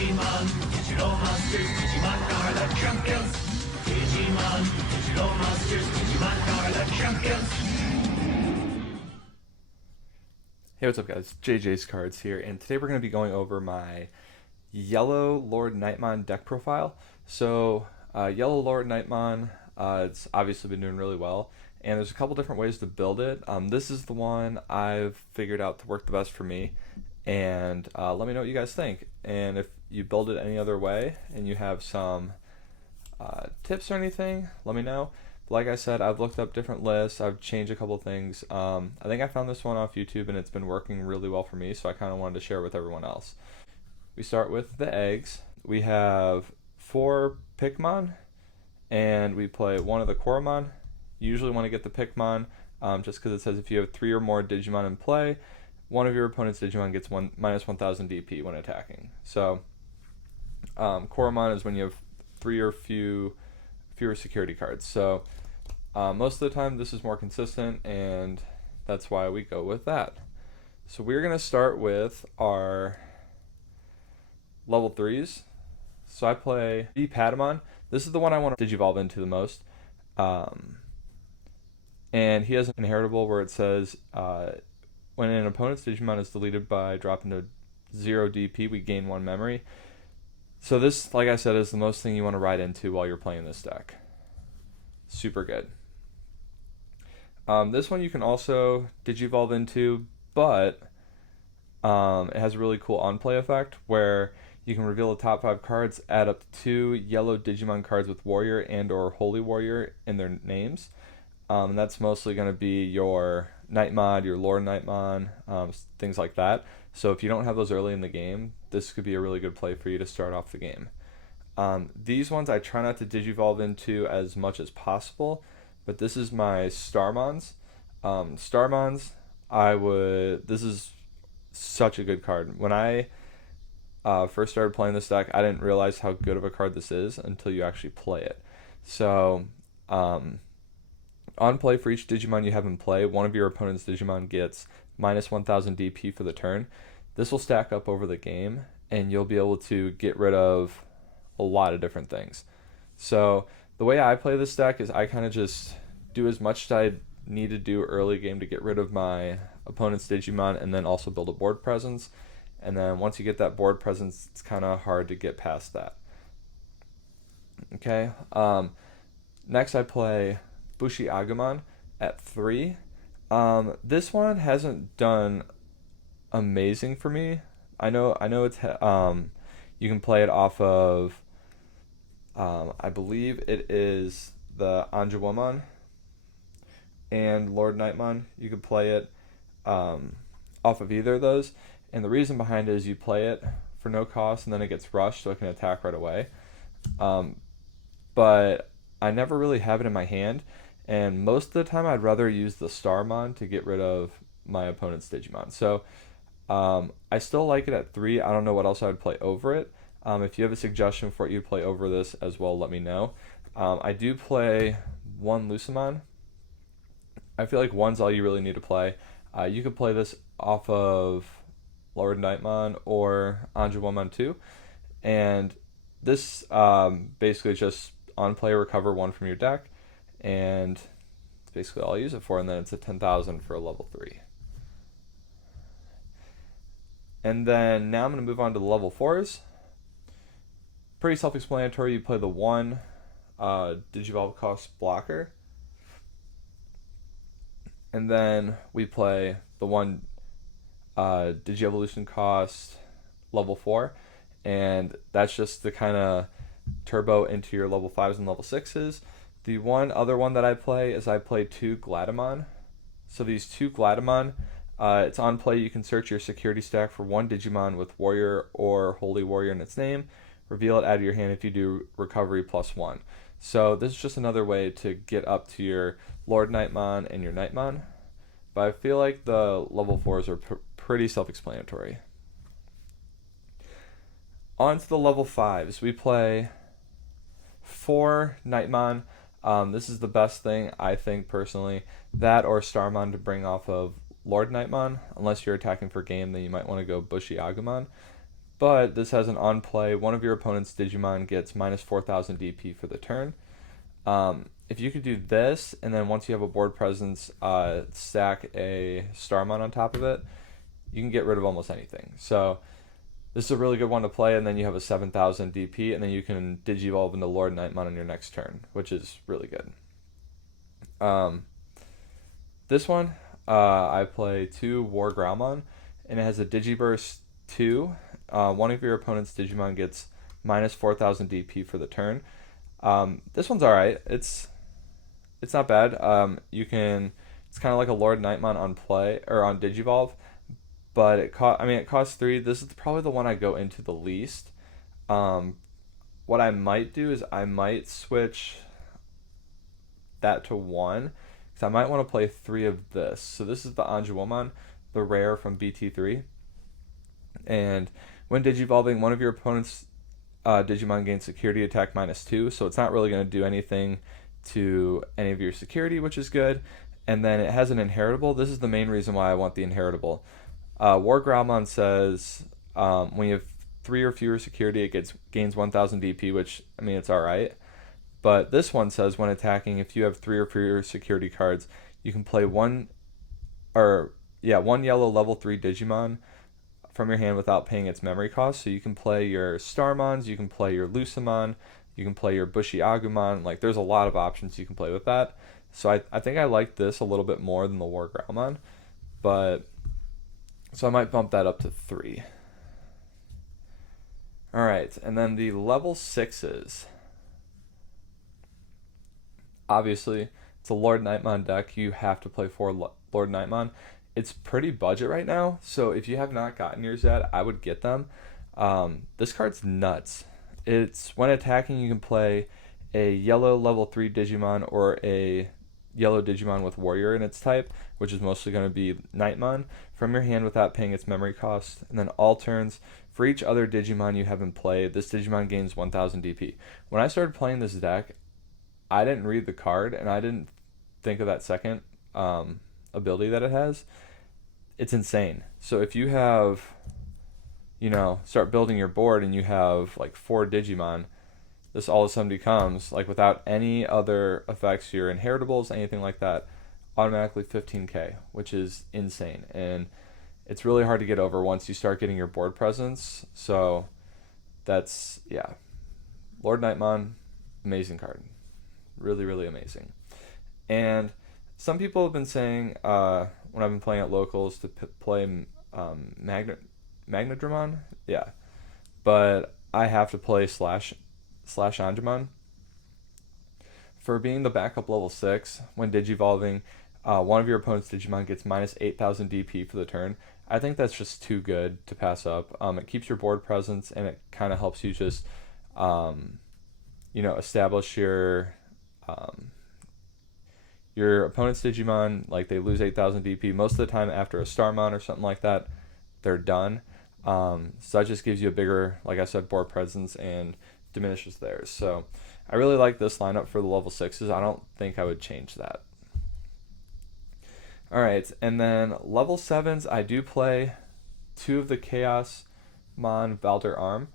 Digimon, digital monsters, Digimon are the champions. Digimon, digital monsters, Digimon are the champions. Hey, what's up guys? JJ's Cards here, and today we're going to be going over my Yellow Lordknightmon deck profile. So, Yellow Lordknightmon, it's obviously been doing really well, and there's a couple different ways to build it. This is the one I've figured out to work the best for me, and let me know what you guys think. And if you build it any other way, and you have some tips or anything, let me know. Like I said, I've looked up different lists. I've changed a couple things. I think I found this one off YouTube and it's been working really well for me, so I kind of wanted to share it with everyone else. We start with the eggs. We have 4 Pikmon, and we play one of the Koromon. You usually want to get the Pikmon, just because it says if you have 3 or more Digimon in play, one of your opponent's Digimon gets minus 1000 DP when attacking. So, Koromon is when you have 3 or fewer security cards. So, most of the time this is more consistent, and that's why we go with that. So we're going to start with our level 3s. So I play BT-05. This is the one I want to Digivolve into the most. And he has an inheritable where it says, when an opponent's Digimon is deleted by dropping to 0 DP, we gain 1 memory. So this, like I said, is the most thing you want to ride into while you're playing this deck. Super good. This one you can also Digivolve into, but it has a really cool on-play effect where you can reveal the top 5 cards, add up to 2 yellow Digimon cards with Warrior and or Holy Warrior in their names. That's mostly going to be your Nightmon, your Lordknightmon, things like that. So if you don't have those early in the game, this could be a really good play for you to start off the game. These ones I try not to Digivolve into as much as possible, but this is my Starmons. Starmons, this is such a good card. When I first started playing this deck, I didn't realize how good of a card this is until you actually play it. So, on play for each Digimon you have in play, one of your opponent's Digimon gets minus 1000 DP for the turn. This will stack up over the game, and you'll be able to get rid of a lot of different things. So the way I play this deck is I kind of just do as much as I need to do early game to get rid of my opponent's Digimon, and then also build a board presence. And then once you get that board presence, it's kind of hard to get past that. Okay. Next I play Bushi Agumon at 3. This one hasn't done amazing for me. I know it's you can play it off of I believe it is the Anjuwomon and Lordknightmon. You could play it off of either of those, and the reason behind it is you play it for no cost and then it gets rushed so it can attack right away. But I never really have it in my hand, and most of the time I'd rather use the Starmon to get rid of my opponent's Digimon. So I still like it at 3. I don't know what else I would play over it. If you have a suggestion for what you'd play over this as well, let me know. I do play 1 Lucemon. I feel like 1's all you really need to play. You could play this off of Lordknightmon or Anjuwomon 2. And this basically just on play recover 1 from your deck. And it's basically all I use it for. And then it's a 10,000 for a level 3. And then now I'm going to move on to the level 4s. Pretty self-explanatory. You play the 1 Digivolve cost blocker, and then we play the 1 Digievolution cost level 4, and that's just the kind of turbo into your level 5s and level 6s. The other one that I play is I play 2 Gladimon. So these 2 Gladimon, it's on play. You can search your security stack for 1 Digimon with Warrior or Holy Warrior in its name. Reveal it out of your hand if you do recovery +1. So this is just another way to get up to your Lordknightmon and your Nightmon. But I feel like the level 4s are pretty self-explanatory. On to the level 5s. We play 4 Nightmon. This is the best thing, I think, personally. That or Starmon to bring off of Lordknightmon. Unless you're attacking for game, then you might want to go Bushi Agumon. but this has an on play. One of your opponent's Digimon gets minus 4,000 DP for the turn. If you could do this, and then once you have a board presence, stack a Starmon on top of it, you can get rid of almost anything. So this is a really good one to play, and then you have a 7,000 DP, and then you can Digivolve into Lordknightmon on your next turn, which is really good. This one, I play 2 War Growlmon, and it has a Digiburst 2. One of your opponent's Digimon gets minus 4,000 DP for the turn. This one's alright. It's not bad. It's kind of like a Lordknightmon on play or on Digivolve, but it costs 3. This is probably the one I go into the least. What I might do is I might switch that to 1, because I might want to play 3 of this. So this is the Anjuwomon, the rare from BT-03, and when Digivolving, one of your opponent's Digimon gains security attack minus 2, so it's not really going to do anything to any of your security, which is good. And then it has an inheritable. This is the main reason why I want the inheritable. War Growlmon says when you have 3 or fewer security, it gains 1,000 DP, which, I mean, it's alright. But this one says when attacking, if you have 3 or fewer security cards, you can play one yellow level 3 Digimon from your hand without paying its memory cost. So you can play your Starmons, you can play your Lucamon, you can play your Bushy Agumon. Like, there's a lot of options you can play with that. So I think I like this a little bit more than the War Growlmon, but so I might bump that up to 3. All right, and then the level 6s. Obviously, it's a Lordknightmon deck. You have to play 4 Lordknightmon. It's pretty budget right now, so if you have not gotten yours yet, I would get them. This card's nuts. It's when attacking, you can play a yellow level 3 Digimon or a yellow Digimon with Warrior in its type, which is mostly going to be Nightmon, from your hand without paying its memory cost. And then all turns, for each other Digimon you have in play, this Digimon gains 1,000 DP. When I started playing this deck, I didn't read the card, and I didn't think of that second ability that it has. It's insane. So if you have, start building your board and you have like 4 Digimon, this all of a sudden becomes, like, without any other effects, your inheritables, anything like that, automatically 15k, which is insane. And it's really hard to get over once you start getting your board presence. So that's, Lordknightmon, amazing card. Really, really amazing. And some people have been saying, when I've been playing at locals, to play Magnadramon, but I have to play slash Anjumon. For being the backup level 6, when Digivolving, one of your opponent's Digimon gets minus 8,000 DP for the turn. I think that's just too good to pass up. It keeps your board presence, and it kind of helps you just, establish your opponent's Digimon. Like, they lose 8,000 DP. Most of the time after a Starmon or something like that, they're done. So that just gives you a bigger, like I said, board presence and diminishes theirs. So I really like this lineup for the level 6s. I don't think I would change that. All right, and then level 7s, I do play 2 of the Chaosmon Valderarm.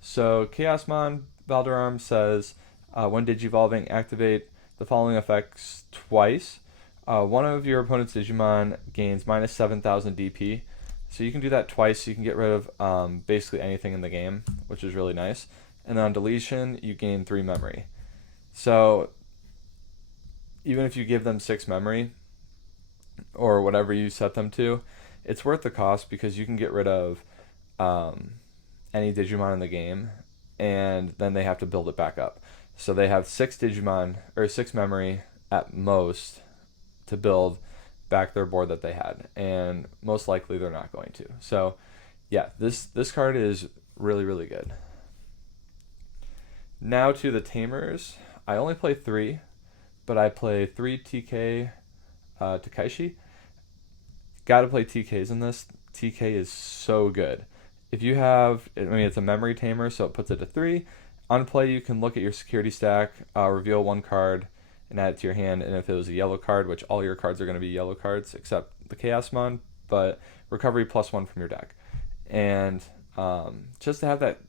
So Chaosmon Valderarm says, when Digivolving, activate the following effects twice. One of your opponent's Digimon gains minus 7,000 DP. So you can do that twice. So you can get rid of basically anything in the game, which is really nice. And then on deletion, you gain 3 memory. So even if you give them 6 memory, or whatever you set them to, it's worth the cost, because you can get rid of any Digimon in the game, and then they have to build it back up. So they have 6 Digimon, or 6 memory at most, to build back their board that they had, and most likely they're not going to. So this card is really, really good. Now to the Tamers. I only play 3, but I play 3 TK Takaishi. Gotta play TKs in this. TK is so good. If you have, it's a memory tamer, so it puts it to 3. On play, you can look at your security stack, reveal 1 card, and add it to your hand. And if it was a yellow card, which all your cards are going to be yellow cards except the Chaosmon, but recovery +1 from your deck. And just to have that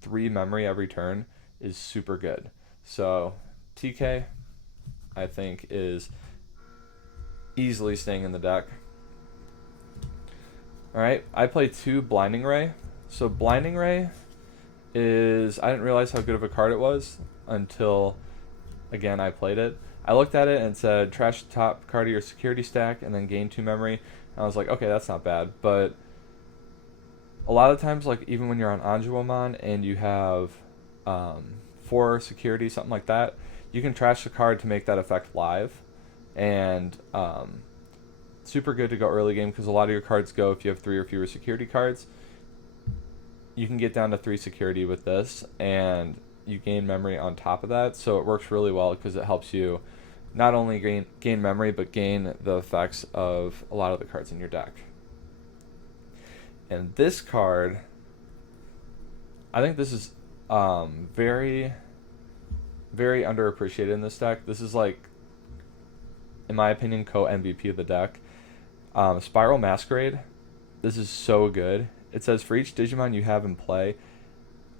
3 memory every turn is super good. So TK, I think, is easily staying in the deck. Alright, I play 2 Blinding Ray. So Blinding Ray is, I didn't realize how good of a card it was until, again, I played it. I looked at it and it said trash the top card of your security stack and then gain 2 memory. And I was like, okay, that's not bad. But a lot of times, like even when you're on Anjuwamon and you have 4 security, something like that, you can trash the card to make that effect live. And super good to go early game because a lot of your cards go if you have 3 or fewer security cards. You can get down to 3 security with this, and you gain memory on top of that. So it works really well because it helps you not only gain memory, but gain the effects of a lot of the cards in your deck. And this card, I think this is very, very underappreciated in this deck. This is like, in my opinion, co-MVP of the deck. Spiral Masquerade. This is so good. It says for each Digimon you have in play,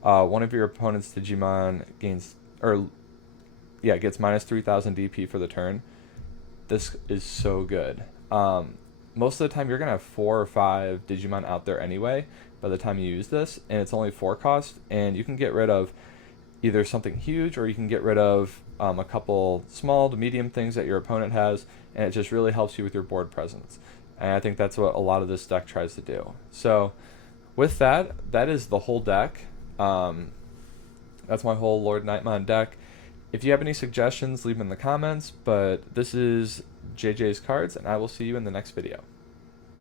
one of your opponent's Digimon gets minus 3,000 DP for the turn. This is so good. Most of the time you're gonna have 4 or 5 Digimon out there anyway by the time you use this, and it's only 4 cost, and you can get rid of either something huge or you can get rid of a couple small to medium things that your opponent has, and it just really helps you with your board presence. And I think that's what a lot of this deck tries to do. So with that, that is the whole deck. That's my whole Lordknightmon deck. If you have any suggestions, leave them in the comments, but this is JJ's cards, and I will see you in the next video.